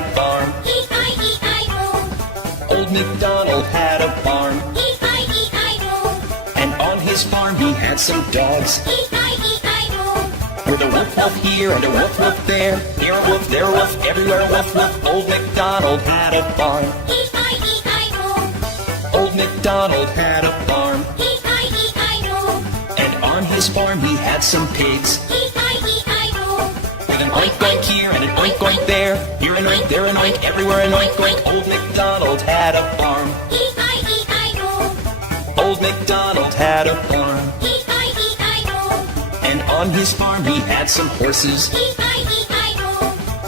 a farm. E-I-E-I-O. Old Macdonald had a farm. E-I-E-I-O. And on his farm he had some dogs. E-I-E-I-O. With a woof woof here and a woof woof there. Here a woof, there a woof, everywhere a woof woof. Old Macdonald had a farm. E-I-E-I-O. Old Macdonald had a farm. E-I-E-I-O. And on his farm he had some pigs. E-I-E-I-O. With an oink oink here and an oink oink there. Here an oink, there an oink, everywhere an oink oink. Old Macdonald had a farm. E-I-E-I-O. Old Macdonald had a farm. E-I-E-I-O. And on his farm he had some horses. E-I-E-I-O.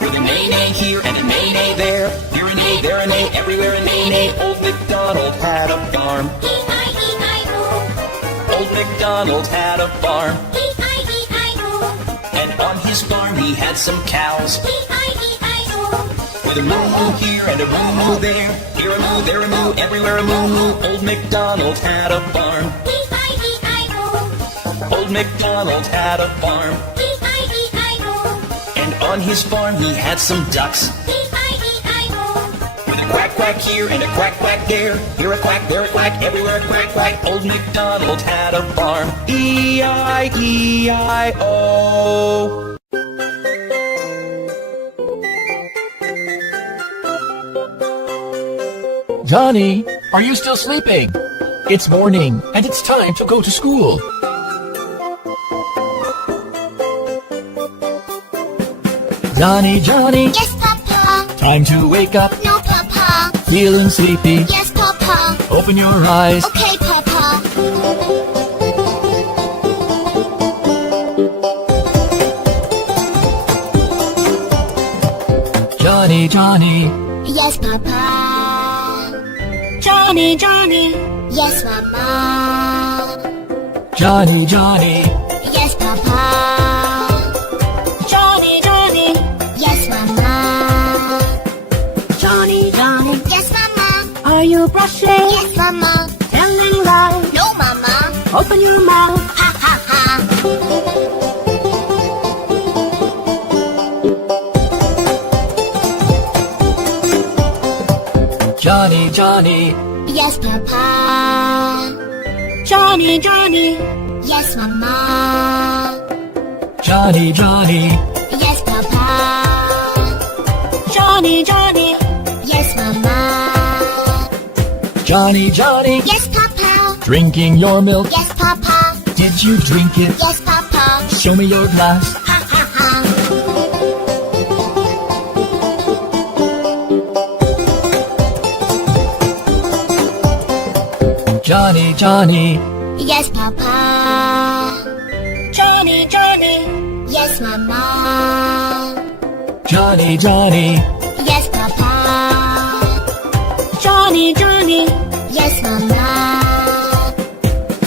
With a neigh-neigh here and a neigh-neigh there. Here a neigh, there a neigh, everywhere a neigh-neigh. Old Macdonald had a farm. E-I-E-I-O. Old Macdonald had a farm. E-I-E-I-O. And on his farm he had some cows. E-I-E-I-O. With a moo-moo here and a moo-moo there. Here a moo, there a moo, everywhere a moo-moo. Old Macdonald had a farm. E-I-E-I-O. Old Macdonald had a farm. E-I-E-I-O. And on his farm he had some ducks. E-I-E-I-O. With a quack quack here and a quack quack there. Here a quack, there a quack, everywhere a quack quack. Old Macdonald had a farm. E-I-E-I-O. Johnny, are you still sleeping? It's morning, and it's time to go to school. Johnny, Johnny, Yes, Papa. time to wake up. No, Papa. Feeling sleepy? Yes, Papa. Open your eyes. Okay, Papa. Johnny, Johnny, Yes, Papa. Johnny, Johnny. Yes, Mama. Johnny, Johnny, Yes, Papa. Johnny, Johnny. Yes, Mama. Johnny, Johnny. Yes, Mama. Are you brushing? Yes, Mama. Telling lies? No, Mama. Open your mouth. Ha ha ha. Johnny, Johnny, Yes, Papa. Johnny, Johnny. Yes, Mama. Johnny, Johnny, Yes, Papa. Johnny, Johnny. Yes, Mama. Johnny, Johnny, Yes, Papa. drinking your milk. Yes, Papa. Did you drink it? Yes, Papa. Show me your glass. Ha ha ha. Johnny, Johnny, Yes, Papa. Johnny, Johnny. Yes, Mama. Johnny, Johnny, Yes, Papa. Johnny, Johnny. Yes, Mama.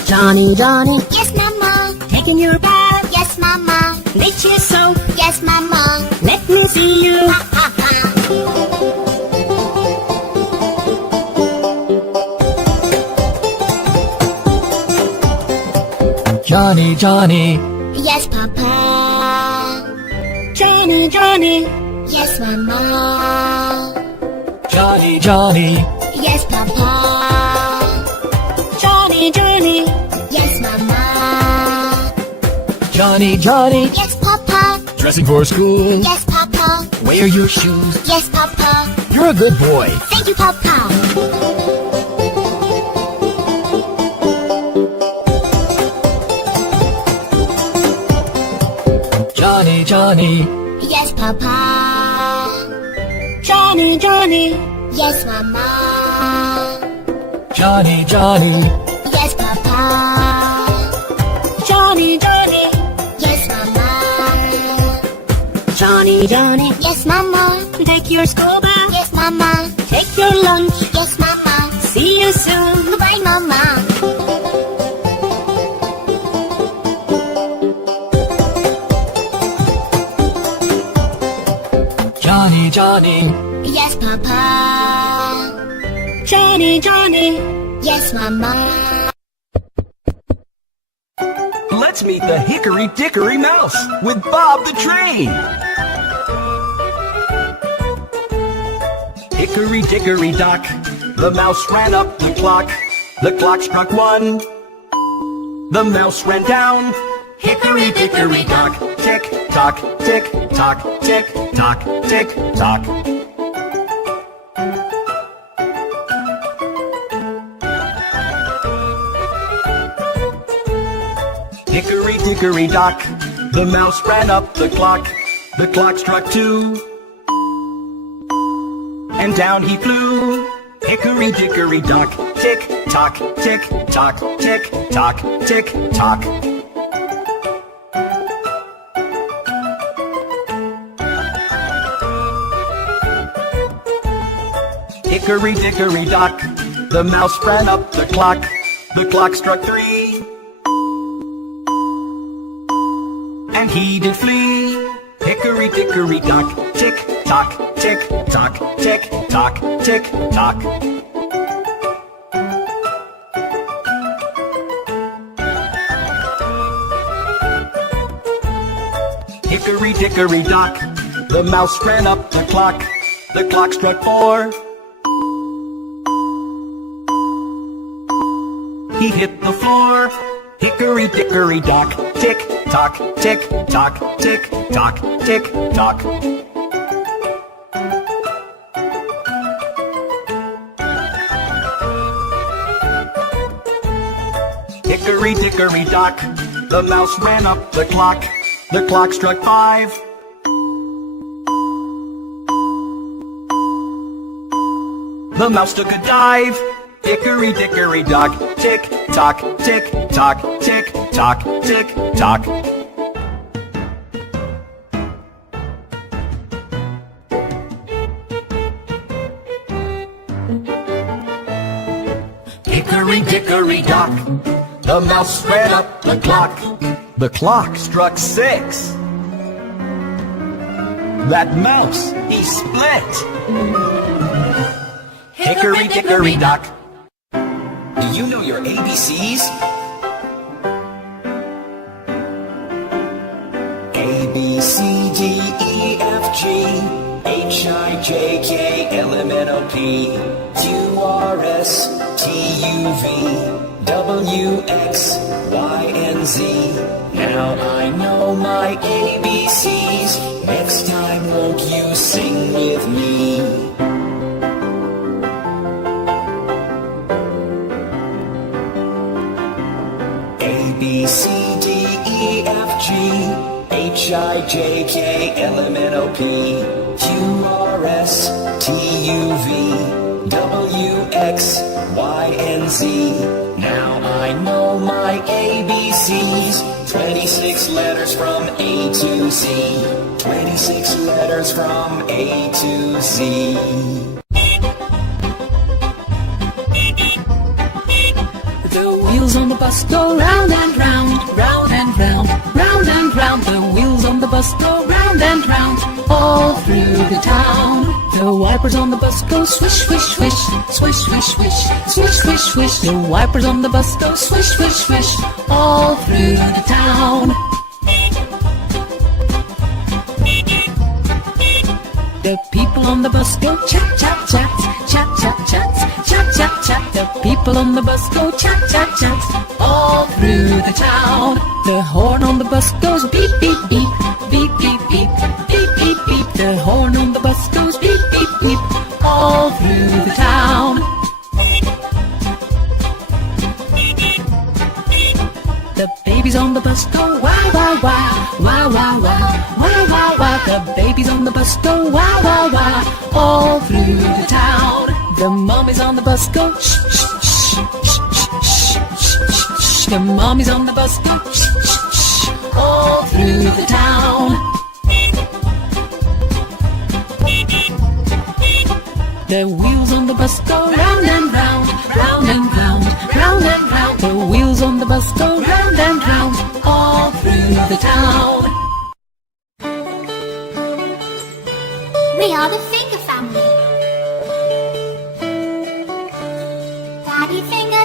Johnny, Johnny. Yes, Mama. Taking your bath. Yes, Mama. Dish soap. Yes, Mama. Let me see you. Ha ha ha. Johnny, Johnny, Yes, Papa. Johnny, Johnny. Yes, Mama. Johnny, Johnny, Yes, Papa. Johnny, Johnny. Yes, Mama. Johnny, Johnny, Yes, Papa. dressing for school. Yes, Papa. Wear your shoes. Yes, Papa. You're a good boy. Thank you, Papa. Johnny, Johnny, Yes, Papa. Johnny, Johnny. Yes, Mama. Johnny, Johnny, Yes, Papa. Johnny, Johnny. Yes, Mama. Johnny, Johnny. Yes, Mama. Take your school bag. Yes, Mama. Take your lunch. Yes, Mama. See you soon. Goodbye, Mama. Johnny, Johnny, Yes, Papa. Johnny, Johnny. Yes, Mama. Let's meet the Hickory Dickory Mouse with Bob the Train. Hickory dickory dock, the mouse ran up the clock. The clock struck 1. The mouse ran down. Hickory dickory dock, tick tock, tick tock, tick tock, tick tock. Hickory dickory dock, the mouse ran up the clock. The clock struck 2. And down he flew. Hickory dickory dock, tick tock, tick tock, tick tock, tick tock. Hickory dickory dock, the mouse ran up the clock. The clock struck 3. And he did flee. Hickory dickory dock, tick tock, tick tock, tick tock, tick tock. Hickory dickory dock, the mouse ran up the clock. The clock struck 4. He hit the floor. Hickory dickory dock, tick tock, tick tock, tick tock, tick tock. Hickory dickory dock, the mouse ran up the clock. The clock struck 5. The mouse took a dive. Hickory dickory dock, tick tock, tick tock, tick tock, tick tock. Hickory dickory dock, the mouse ran up the clock. The clock struck 6. That mouse, he split. Hickory dickory dock. Do you know your ABCs? A, B, C, D, E, F, G, H, I, J, K, L, M, N, O, P, Q, R, S, T, U, V, W, X, Y, and Z. Now I know my ABCs. Next time won't you sing with me? B, C, D, E, F, G, H, I, J, K, L, M, N, O, P, Q, R, S, T, U, V, W, X, Y, and Z. Now I know my ABCs. 26 letters from A to Z. 26 letters from A to Z. Wheels on the bus go round and round, round and round, round and round. The wheels on the bus go round and round, all through the town. The wipers on the bus go swish, swish, swish, swish, swish, swish, swish, swish, swish. The wipers on the bus go swish, swish, swish, all through the town. The people on the bus go chat, chat, chat, chat, chat, chat, chat, chat, chat. The people on the bus go chat, chat, chat, all through the town. The horn on the bus goes beep, beep, beep, beep, beep, beep, beep, beep, beep. The horn on the bus goes beep, beep, beep, all through the town. The babies on the bus go wow, wow, wow, wow, wow, wow, wow, wow, wow. The babies on the bus go wow, wow, wow, all through the town. The mommies on the bus go shh, shh, shh, shh, shh, shh, shh, shh. The mommies on the bus go shh, shh, shh, all through the town. The wheels on the bus go round and round, round and round, round and round. The wheels on the bus go round and round, all through the town. We are the Finger family.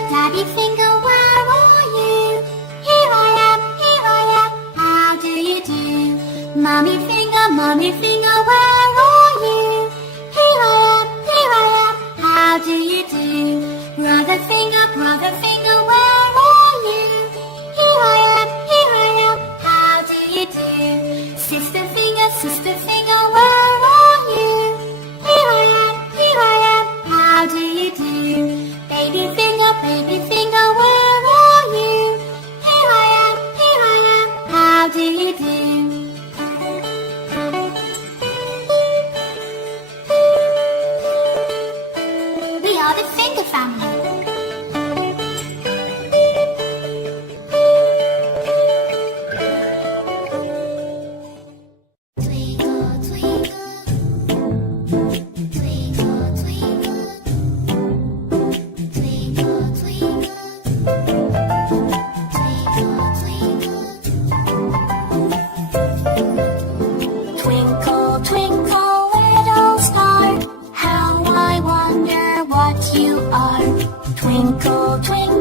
Daddy Finger, where are you? Here I am, how do you do? Mommy Finger, where are you? Here I Twinkle, twinkle,